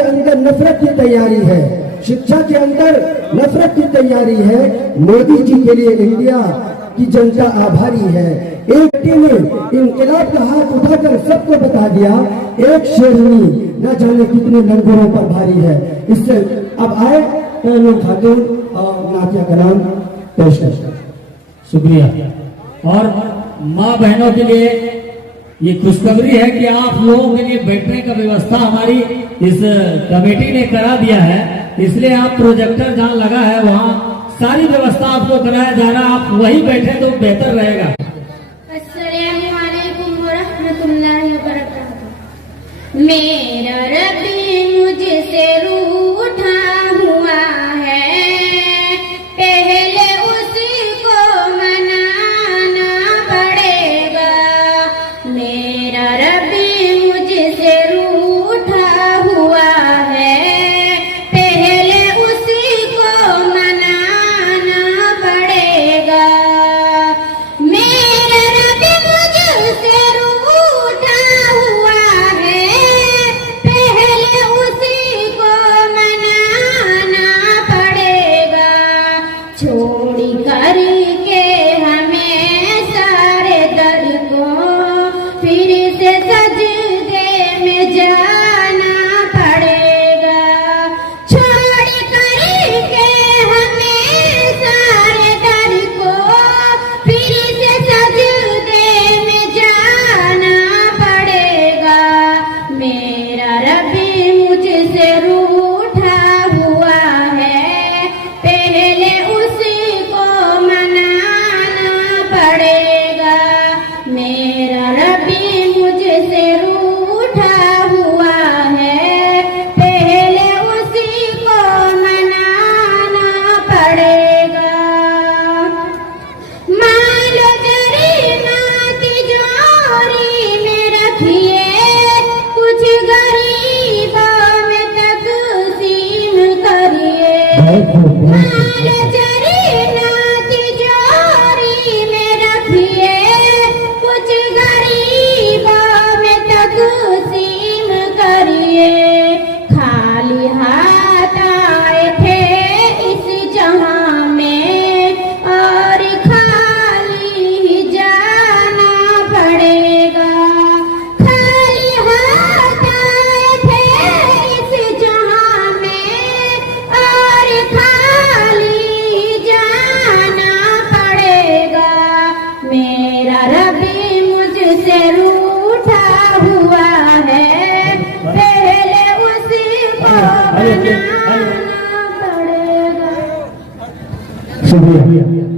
अंदर नफरत की तैयारी है, शिक्षा के अंदर नफरत की तैयारी है। मोदी जी के लिए इंडिया की जनता आभारी है। एक बेटे ने इंकलाब का हाथ उठाकर सबको बता दिया, एक शेरनी न जाने कितने लंगरों पर भारी है। इससे अब आए खातून और नातिया कलाम पेश कर। शुक्रिया। और माँ बहनों के लिए ये खुशखबरी है कि आप लोगों के लिए बैठने का व्यवस्था हमारी इस कमेटी ने करा दिया है, इसलिए आप प्रोजेक्टर जहाँ लगा है वहाँ सारी व्यवस्था आपको कराया जा रहा है, आप वहीं बैठे तो बेहतर रहेगा। अस्सलामु अलैकुम व रहमतुल्लाहि व बरकातुहू। मेरा रब्बी मुझसे रूठा हुआ है, पहले उसको मनाना पड़ेगा। मेरा रब्बी मुझसे रूठा हुआ है, पहले उसको मनाना पड़ेगा। मेरा रब्बी मुझसे रूठा हुआ है, पहले उसको मनाना पड़ेगा। छोड़ करके हमें सारे दर को फिर से सजदे में जाना पड़ेगा। छोड़ करके हमें सारे दर को फिर से सजदे में जाना पड़ेगा। मेरा रब्बी मुझसे रूठा हुआ है, पहले उसको मनाना पड़ेगा। मेरा रब्बी मुझसे रूठा हुआ है, पहले उसको मनाना पड़ेगा। मालो जरीना तिजोरी में रखिए, कुछ गरीबों में तकसीम करिए। मालो जरीना तिजोरी में रखिए, कुछ गरीबों में तकसीम करिए। खाली हाथ आए थे इस जहां में, और खाली ही जाना पड़ेगा। खाली हाथ आए थे इस जहां में, और खाली ही जाना पड़ेगा। मेरा रब्बी मुझसे रूठा हुआ है, पहले उसको मनाना पड़ेगा। शुक्रिया।